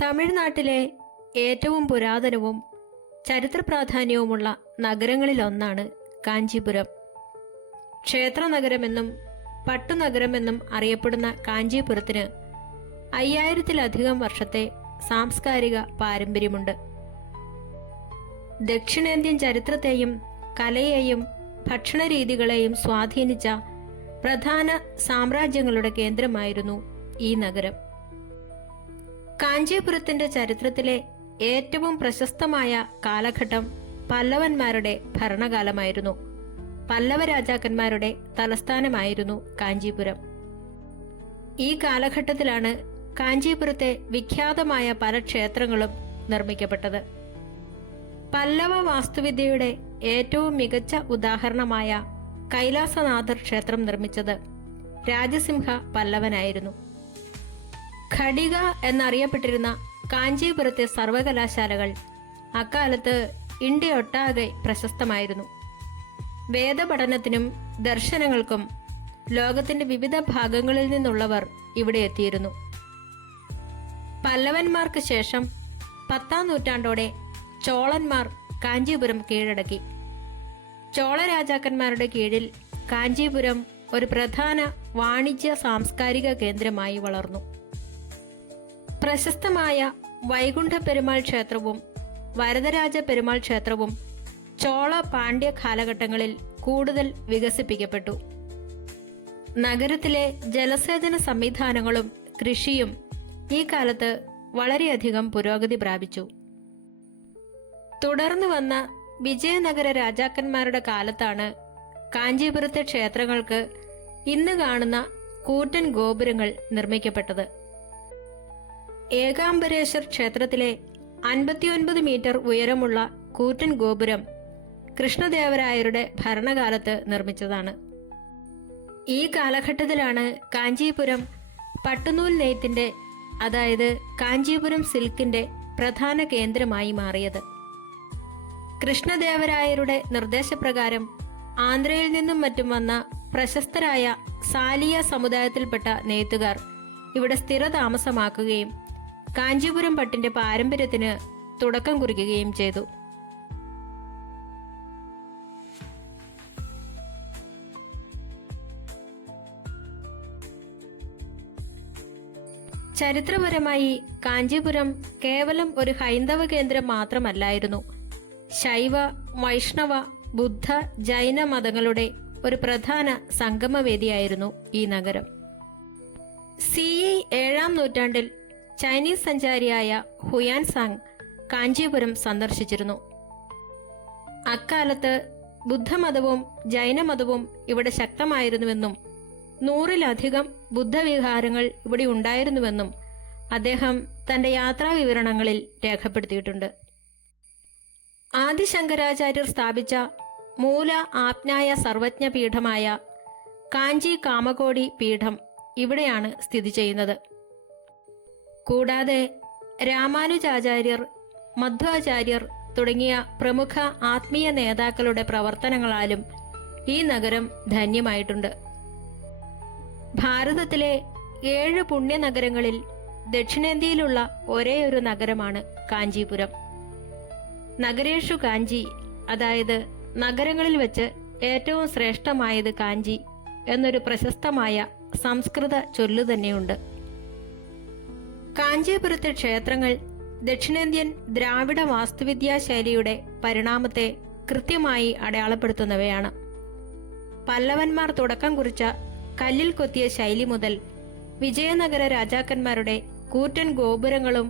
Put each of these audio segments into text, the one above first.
തമിഴ്നാട്ടിലെ ഏറ്റവും പുരാതനവും ചരിത്ര പ്രാധാന്യവുമുള്ള നഗരങ്ങളിലൊന്നാണ് കാഞ്ചീപുരം. ക്ഷേത്രനഗരമെന്നും പട്ടുനഗരമെന്നും അറിയപ്പെടുന്ന കാഞ്ചീപുരത്തിന് 5000-ലധികം വർഷത്തെ സാംസ്കാരിക പാരമ്പര്യമുണ്ട്. ദക്ഷിണേന്ത്യൻ ചരിത്രത്തെയും കലയെയും ഭക്ഷണരീതികളെയും സ്വാധീനിച്ച പ്രധാന സാമ്രാജ്യങ്ങളുടെ കേന്ദ്രമായിരുന്നു ഈ നഗരം. കാഞ്ചീപുരത്തിന്റെ ചരിത്രത്തിലെ ഏറ്റവും പ്രശസ്തമായ കാലഘട്ടം പല്ലവന്മാരുടെ ഭരണകാലമായിരുന്നു. പല്ലവ രാജാക്കന്മാരുടെ തലസ്ഥാനമായിരുന്നു കാഞ്ചീപുരം. ഈ കാലഘട്ടത്തിലാണ് കാഞ്ചീപുരത്തെ വിഖ്യാതമായ പല ക്ഷേത്രങ്ങളും നിർമ്മിക്കപ്പെട്ടത്. പല്ലവ വാസ്തുവിദ്യയുടെ ഏറ്റവും മികച്ച ഉദാഹരണമായ കൈലാസനാഥർ ക്ഷേത്രം നിർമ്മിച്ചത് രാജസിംഹ പല്ലവനായിരുന്നു. ഖടിക എന്നറിയപ്പെട്ടിരുന്ന കാഞ്ചീപുരത്തെ സർവകലാശാലകൾ അക്കാലത്ത് ഇന്ത്യയൊട്ടാകെ പ്രശസ്തമായിരുന്നു. വേദപഠനത്തിനും ദർശനങ്ങൾക്കും ലോകത്തിന്റെ വിവിധ ഭാഗങ്ങളിൽ നിന്നുള്ളവർ ഇവിടെ എത്തിയിരുന്നു. പല്ലവന്മാർക്ക് ശേഷം 10-ാം നൂറ്റാണ്ടോടെ ചോളന്മാർ കാഞ്ചീപുരം കീഴടക്കി. ചോള രാജാക്കന്മാരുടെ കീഴിൽ കാഞ്ചീപുരം ഒരു പ്രധാന വാണിജ്യ സാംസ്കാരിക കേന്ദ്രമായി വളർന്നു. പ്രശസ്തമായ വൈകുണ്ഠ പെരുമാൾ ക്ഷേത്രവും വരദരാജ പെരുമാൾ ക്ഷേത്രവും ചോള പാണ്ഡ്യ കാലഘട്ടങ്ങളിൽ കൂടുതൽ വികസിപ്പിക്കപ്പെട്ടു. നഗരത്തിലെ ജലസേചന സംവിധാനങ്ങളും കൃഷിയും ഈ കാലത്ത് വളരെയധികം പുരോഗതി പ്രാപിച്ചു. തുടർന്ന് വന്ന വിജയനഗര രാജാക്കന്മാരുടെ കാലത്താണ് കാഞ്ചീപുരത്തെ ക്ഷേത്രങ്ങൾക്ക് ഇന്ന് കാണുന്ന കൂറ്റൻ ഗോപുരങ്ങൾ നിർമ്മിക്കപ്പെട്ടത്. ഏകാംബരേശ്വർ ക്ഷേത്രത്തിലെ 59 മീറ്റർ ഉയരമുള്ള കൂറ്റൻ ഗോപുരം കൃഷ്ണദേവരായരുടെ ഭരണകാലത്ത് നിർമ്മിച്ചതാണ്. ഈ കാലഘട്ടത്തിലാണ് കാഞ്ചീപുരം പട്ടുനൂൽ നെയ്ത്തിന്റെ, അതായത് കാഞ്ചീപുരം സിൽക്കിന്റെ പ്രധാന കേന്ദ്രമായി മാറിയത്. കൃഷ്ണദേവരായരുടെ നിർദ്ദേശപ്രകാരം ആന്ധ്രയിൽ നിന്നും മറ്റും വന്ന പ്രശസ്തരായ സാലിയ സമുദായത്തിൽപ്പെട്ട നെയ്ത്തുകാർ ഇവിടെ സ്ഥിരതാമസമാക്കുകയും കാഞ്ചീപുരം പട്ടിന്റെ പാരമ്പര്യത്തിന് തുടക്കം കുറിക്കുകയും ചെയ്തു. ചരിത്രപരമായി കാഞ്ചീപുരം കേവലം ഒരു ഹൈന്ദവ കേന്ദ്രം മാത്രമല്ലായിരുന്നു. ശൈവ, വൈഷ്ണവ, ബുദ്ധ, ജൈന മതങ്ങളുടെ ഒരു പ്രധാന സംഗമവേദിയായിരുന്നു ഈ നഗരം. CE 7-ാം നൂറ്റാണ്ടിൽ ചൈനീസ് സഞ്ചാരിയായ ഹുയാൻ സാങ് കാഞ്ചീപുരം സന്ദർശിച്ചിരുന്നു. അക്കാലത്ത് ബുദ്ധമതവും ജൈനമതവും ഇവിടെ ശക്തമായിരുന്നുവെന്നും 100-ലധികം ബുദ്ധവിഹാരങ്ങൾ ഇവിടെ ഉണ്ടായിരുന്നുവെന്നും അദ്ദേഹം തന്റെ യാത്രാവിവരണങ്ങളിൽ രേഖപ്പെടുത്തിയിട്ടുണ്ട്. ആദിശങ്കരാചാര്യർ സ്ഥാപിച്ച മൂല ആപ്നായ സർവജ്ഞ പീഠമായ കാഞ്ചി കാമകോടി പീഠം ഇവിടെയാണ് സ്ഥിതി ചെയ്യുന്നത്. കൂടാതെ രാമാനുജാചാര്യർ, മധ്വാചാര്യർ തുടങ്ങിയ പ്രമുഖ ആത്മീയ നേതാക്കളുടെ പ്രവർത്തനങ്ങളാലും ഈ നഗരം ധന്യമായിട്ടുണ്ട്. ഭാരതത്തിലെ 7 പുണ്യനഗരങ്ങളിൽ ദക്ഷിണേന്ത്യയിലുള്ള ഒരേയൊരു നഗരമാണ് കാഞ്ചീപുരം. നഗരേഷു കാഞ്ചി, അതായത് നഗരങ്ങളിൽ വെച്ച് ഏറ്റവും ശ്രേഷ്ഠമായത് കാഞ്ചി എന്നൊരു പ്രശസ്തമായ സംസ്കൃത ചൊല്ലു തന്നെയുണ്ട്. കാഞ്ചീപുരത്തെ ക്ഷേത്രങ്ങൾ ദക്ഷിണേന്ത്യൻ ദ്രാവിഡ വാസ്തുവിദ്യാ ശൈലിയുടെ പരിണാമത്തെ കൃത്യമായി അടയാളപ്പെടുത്തുന്നവയാണ്. പല്ലവന്മാർ തുടക്കം കുറിച്ച കല്ലിൽ കൊത്തിയ ശൈലി മുതൽ വിജയനഗര രാജാക്കന്മാരുടെ കൂറ്റൻ ഗോപുരങ്ങളും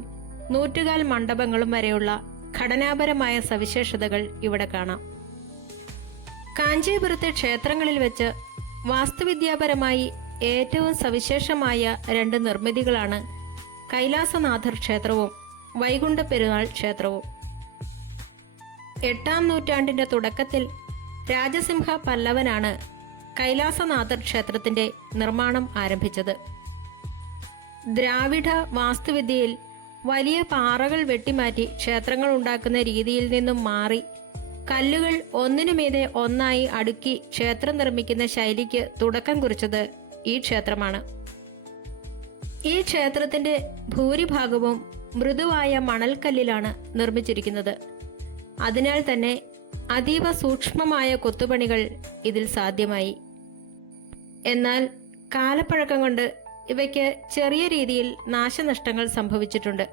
നൂറ്റുകാൽ മണ്ഡപങ്ങളും വരെയുള്ള ഘടനാപരമായ സവിശേഷതകൾ ഇവിടെ കാണാം. കാഞ്ചീപുരത്തെ ക്ഷേത്രങ്ങളിൽ വെച്ച് വാസ്തുവിദ്യാപരമായി ഏറ്റവും സവിശേഷമായ 2 നിർമ്മിതികളാണ് കൈലാസനാഥർ ക്ഷേത്രവും വൈകുണ്ഠ പെരുമാൾ ക്ഷേത്രവും. 8-ാം നൂറ്റാണ്ടിന്റെ തുടക്കത്തിൽ രാജസിംഹ പല്ലവനാണ് കൈലാസനാഥർ ക്ഷേത്രത്തിന്റെ നിർമ്മാണം ആരംഭിച്ചത്. ദ്രാവിഡ വാസ്തുവിദ്യയിൽ വലിയ പാറകൾ വെട്ടിമാറ്റി ക്ഷേത്രങ്ങൾ ഉണ്ടാക്കുന്ന രീതിയിൽ നിന്നും മാറി കല്ലുകൾ ഒന്നിനുമീതെ ഒന്നായി അടുക്കി ക്ഷേത്രം നിർമ്മിക്കുന്ന ശൈലിക്ക് തുടക്കം കുറിച്ചത് ഈ ക്ഷേത്രമാണ്. ഈ ക്ഷേത്രത്തിന്റെ ഭൂരിഭാഗവും മൃദുവായ മണൽക്കല്ലിലാണ് നിർമ്മിച്ചിരിക്കുന്നത്. അതിനാൽ തന്നെ അതീവ സൂക്ഷ്മമായ കൊത്തുപണികൾ ഇതിൽ സാധ്യമായി. എന്നാൽ കാലപ്പഴക്കം കൊണ്ട് ഇവയ്ക്ക് ചെറിയ രീതിയിൽ നാശനഷ്ടങ്ങൾ സംഭവിച്ചിട്ടുണ്ട്.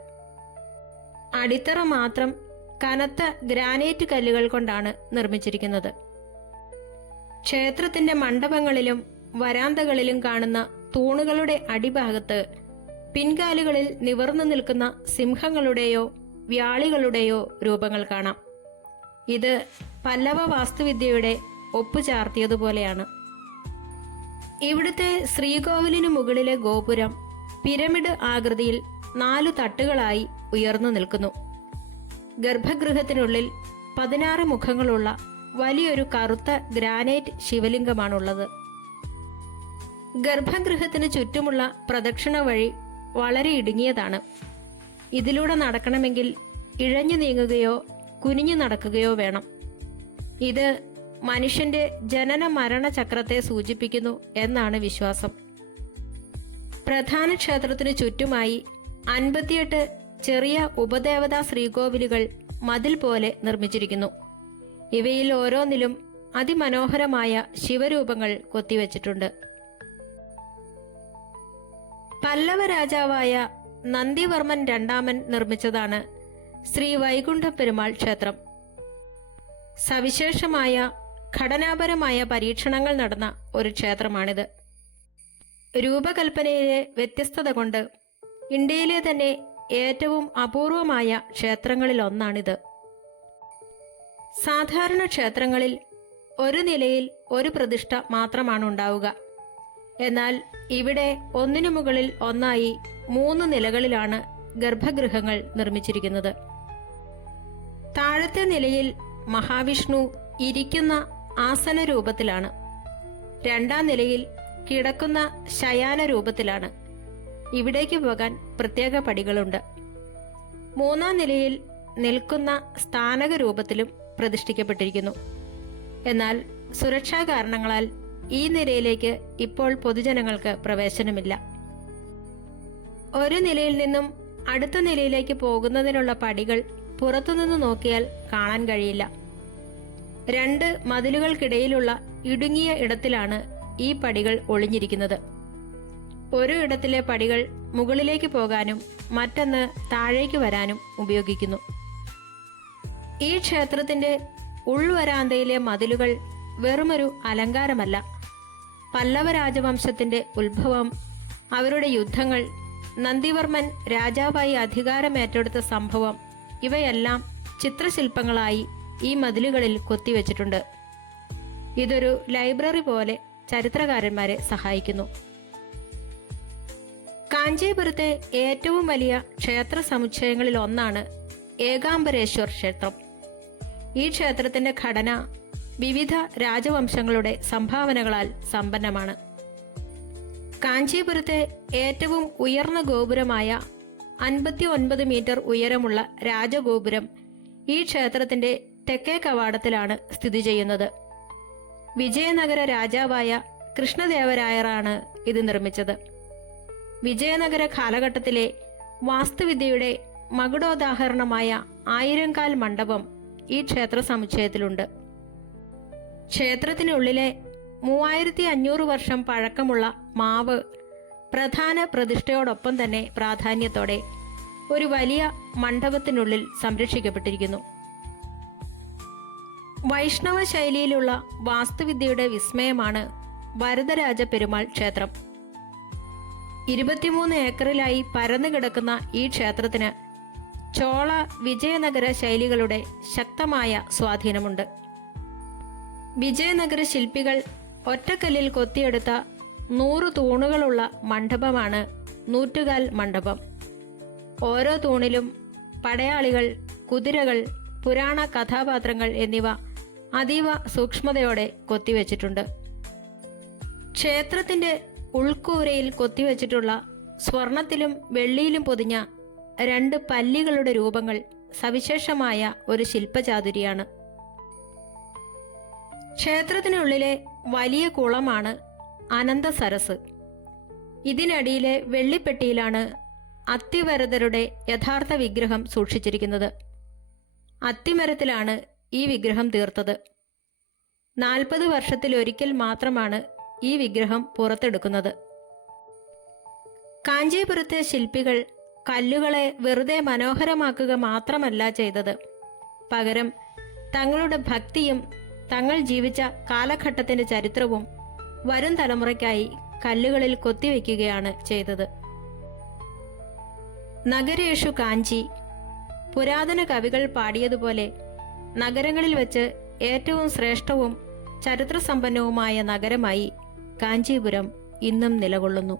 അടിത്തറ മാത്രം കനത്ത ഗ്രാനൈറ്റ് കല്ലുകൾ കൊണ്ടാണ് നിർമ്മിച്ചിരിക്കുന്നത്. ക്ഷേത്രത്തിന്റെ മണ്ഡപങ്ങളിലും വരാന്തകളിലും കാണുന്ന തൂണുകളുടെ അടിഭാഗത്ത് പിൻകാലുകളിൽ നിവർന്നു നിൽക്കുന്ന സിംഹങ്ങളുടെയോ വ്യാളികളുടെയോ രൂപങ്ങൾ കാണാം. ഇത് പല്ലവ വാസ്തുവിദ്യയുടെ ഒപ്പുചാർത്തിയതുപോലെയാണ്. ഇവിടുത്തെ ശ്രീകോവിലിനു മുകളിലെ ഗോപുരം പിരമിഡ് ആകൃതിയിൽ 4 തട്ടുകളായി ഉയർന്നു നിൽക്കുന്നു. ഗർഭഗൃഹത്തിനുള്ളിൽ 16 മുഖങ്ങളുള്ള വലിയൊരു കറുത്ത ഗ്രാനൈറ്റ് ശിവലിംഗമാണുള്ളത്. ഗർഭഗൃഹത്തിന് ചുറ്റുമുള്ള പ്രദക്ഷിണ വഴി വളരെ ഇടുങ്ങിയതാണ്. ഇതിലൂടെ നടക്കണമെങ്കിൽ ഇഴഞ്ഞു നീങ്ങുകയോ കുനിഞ്ഞു നടക്കുകയോ വേണം. ഇത് മനുഷ്യന്റെ ജനന മരണ ചക്രത്തെ സൂചിപ്പിക്കുന്നു എന്നാണ് വിശ്വാസം. പ്രധാന ക്ഷേത്രത്തിനു ചുറ്റുമായി 58 ചെറിയ ഉപദേവതാ ശ്രീകോവിലുകൾ മതിൽ പോലെ നിർമ്മിച്ചിരിക്കുന്നു. ഇവയിൽ ഓരോന്നിലും അതിമനോഹരമായ ശിവരൂപങ്ങൾ കൊത്തിവെച്ചിട്ടുണ്ട്. പല്ലവ രാജാവായ നന്ദിവർമ്മൻ രണ്ടാമൻ നിർമ്മിച്ചതാണ് ശ്രീ വൈകുണ്ഠ പെരുമാൾ ക്ഷേത്രം. സവിശേഷമായ ഘടനാപരമായ പരീക്ഷണങ്ങൾ നടന്ന ഒരു ക്ഷേത്രമാണിത്. രൂപകൽപ്പനയിലെ വ്യത്യസ്തത കൊണ്ട് ഇന്ത്യയിലെ തന്നെ ഏറ്റവും അപൂർവമായ ക്ഷേത്രങ്ങളിലൊന്നാണിത്. സാധാരണ ക്ഷേത്രങ്ങളിൽ ഒരു നിലയിൽ ഒരു പ്രതിഷ്ഠ മാത്രമാണ് ഉണ്ടാവുക. എന്നാൽ ഇവിടെ ഒന്നിനു മുകളിൽ ഒന്നായി 3 നിലകളിലാണ് ഗർഭഗൃഹങ്ങൾ നിർമ്മിച്ചിരിക്കുന്നത്. താഴത്തെ നിലയിൽ മഹാവിഷ്ണു ഇരിക്കുന്ന ആസന രൂപത്തിലാണ്. 2ാം നിലയിൽ കിടക്കുന്ന ശയാന രൂപത്തിലാണ്. ഇവിടേക്ക് പോകാൻ പ്രത്യേക പടികളുണ്ട്. 3ാം നിലയിൽ നിൽക്കുന്ന സ്ഥാനക രൂപത്തിലും പ്രതിഷ്ഠിക്കപ്പെട്ടിരിക്കുന്നു. എന്നാൽ സുരക്ഷാ കാരണങ്ങളാൽ ഈ നിലയിലേക്ക് ഇപ്പോൾ പൊതുജനങ്ങൾക്ക് പ്രവേശനമില്ല. ഒരു നിലയിൽ നിന്നും അടുത്ത നിലയിലേക്ക് പോകുന്നതിനുള്ള പടികൾ പുറത്തുനിന്ന് നോക്കിയാൽ കാണാൻ കഴിയില്ല. 2 മതിലുകൾക്കിടയിലുള്ള ഇടുങ്ങിയ ഇടത്തിലാണ് ഈ പടികൾ ഒളിഞ്ഞിരിക്കുന്നത്. ഒരു ഇടത്തിലെ പടികൾ മുകളിലേക്ക് പോകാനും മറ്റൊന്ന് താഴേക്ക് വരാനും ഉപയോഗിക്കുന്നു. ഈ ക്ഷേത്രത്തിന്റെ ഉൾവരാന്തയിലെ മതിലുകൾ വെറുമൊരു അലങ്കാരമല്ല. പല്ലവ രാജവംശത്തിന്റെ ഉത്ഭവം, അവരുടെ യുദ്ധങ്ങൾ, നന്ദിവർമ്മൻ രാജാവായി അധികാരമേറ്റെടുത്ത സംഭവം, ഇവയെല്ലാം ചിത്രശില്പങ്ങളായി ഈ മതിലുകളിൽ കൊത്തിവെച്ചിട്ടുണ്ട്. ഇതൊരു ലൈബ്രറി പോലെ ചരിത്രകാരന്മാരെ സഹായിക്കുന്നു. കാഞ്ചീപുരത്തെ ഏറ്റവും വലിയ ക്ഷേത്ര സമുച്ചയങ്ങളിൽ ഒന്നാണ് ഏകാംബരേശ്വർ ക്ഷേത്രം. ഈ ക്ഷേത്രത്തിന്റെ ഘടന വിവിധ രാജവംശങ്ങളുടെ സംഭാവനകളാൽ സമ്പന്നമാണ്. കാഞ്ചീപുരത്തെ ഏറ്റവും ഉയർന്ന ഗോപുരമായ 59 മീറ്റർ ഉയരമുള്ള രാജഗോപുരം ഈ ക്ഷേത്രത്തിന്റെ തെക്കേ കവാടത്തിലാണ് സ്ഥിതി ചെയ്യുന്നത്. വിജയനഗര രാജാവായ കൃഷ്ണദേവരായറാണ് ഇത് നിർമ്മിച്ചത്. വിജയനഗര കാലഘട്ടത്തിലെ വാസ്തുവിദ്യയുടെ മകുടോദാഹരണമായ 1000-കാൽ മണ്ഡപം ഈ ക്ഷേത്ര സമുച്ചയത്തിലുണ്ട്. ക്ഷേത്രത്തിനുള്ളിലെ 3500 വർഷം പഴക്കമുള്ള മാവ് പ്രധാന പ്രതിഷ്ഠയോടൊപ്പം തന്നെ പ്രാധാന്യത്തോടെ ഒരു വലിയ മണ്ഡപത്തിനുള്ളിൽ സംരക്ഷിക്കപ്പെട്ടിരിക്കുന്നു. വൈഷ്ണവ ശൈലിയിലുള്ള വാസ്തുവിദ്യയുടെ വിസ്മയമാണ് വരദരാജ പെരുമാൾ ക്ഷേത്രം. 23 ഏക്കറിലായി പരന്നു കിടക്കുന്ന ഈ ക്ഷേത്രത്തിന് ചോള വിജയനഗര ശൈലികളുടെ ശക്തമായ സ്വാധീനമുണ്ട്. വിജയനഗര ശില്പികൾ ഒറ്റക്കല്ലിൽ കൊത്തിയെടുത്ത 100 തൂണുകളുള്ള മണ്ഡപമാണ് നൂറ്റുകാൽ മണ്ഡപം. ഓരോ തൂണിലും പടയാളികൾ, കുതിരകൾ, പുരാണ കഥാപാത്രങ്ങൾ എന്നിവ അതീവ സൂക്ഷ്മതയോടെ കൊത്തിവെച്ചിട്ടുണ്ട്. ക്ഷേത്രത്തിന്റെ ഉൾക്കൂരയിൽ കൊത്തിവെച്ചിട്ടുള്ള സ്വർണത്തിലും വെള്ളിയിലും പൊതിഞ്ഞ 2 പല്ലികളുടെ രൂപങ്ങൾ സവിശേഷമായ ഒരു ശില്പചാതുരിയാണ്. ക്ഷേത്രത്തിനുള്ളിലെ വലിയ കുളമാണ് അനന്ത സരസ്. ഇതിനടിയിലെ വെള്ളിപ്പെട്ടിയിലാണ് അത്തിവരദരുടെ യഥാർത്ഥ വിഗ്രഹം സൂക്ഷിച്ചിരിക്കുന്നത്. അത്തിമരത്തിലാണ് ഈ വിഗ്രഹം തീർത്തത്. 40 വർഷത്തിലൊരിക്കൽ മാത്രമാണ് ഈ വിഗ്രഹം പുറത്തെടുക്കുന്നത്. കാഞ്ചീപുരത്തെ ശില്പികൾ കല്ലുകളെ വെറുതെ മനോഹരമാക്കുക മാത്രമല്ല ചെയ്തത്, പകരം തങ്ങളുടെ ഭക്തിയും തങ്ങൾ ജീവിച്ച കാലഘട്ടത്തിന്റെ ചരിത്രവും വരും തലമുറയ്ക്കായി കല്ലുകളിൽ കൊത്തിവെക്കുകയാണ് ചെയ്തത്. നഗരേഷു കാഞ്ചി. പുരാതന കവികൾ പാടിയതുപോലെ നഗരങ്ങളിൽ വെച്ച് ഏറ്റവും ശ്രേഷ്ഠവും ചരിത്രസമ്പന്നവുമായ നഗരമായി കാഞ്ചീപുരം ഇന്നും നിലകൊള്ളുന്നു.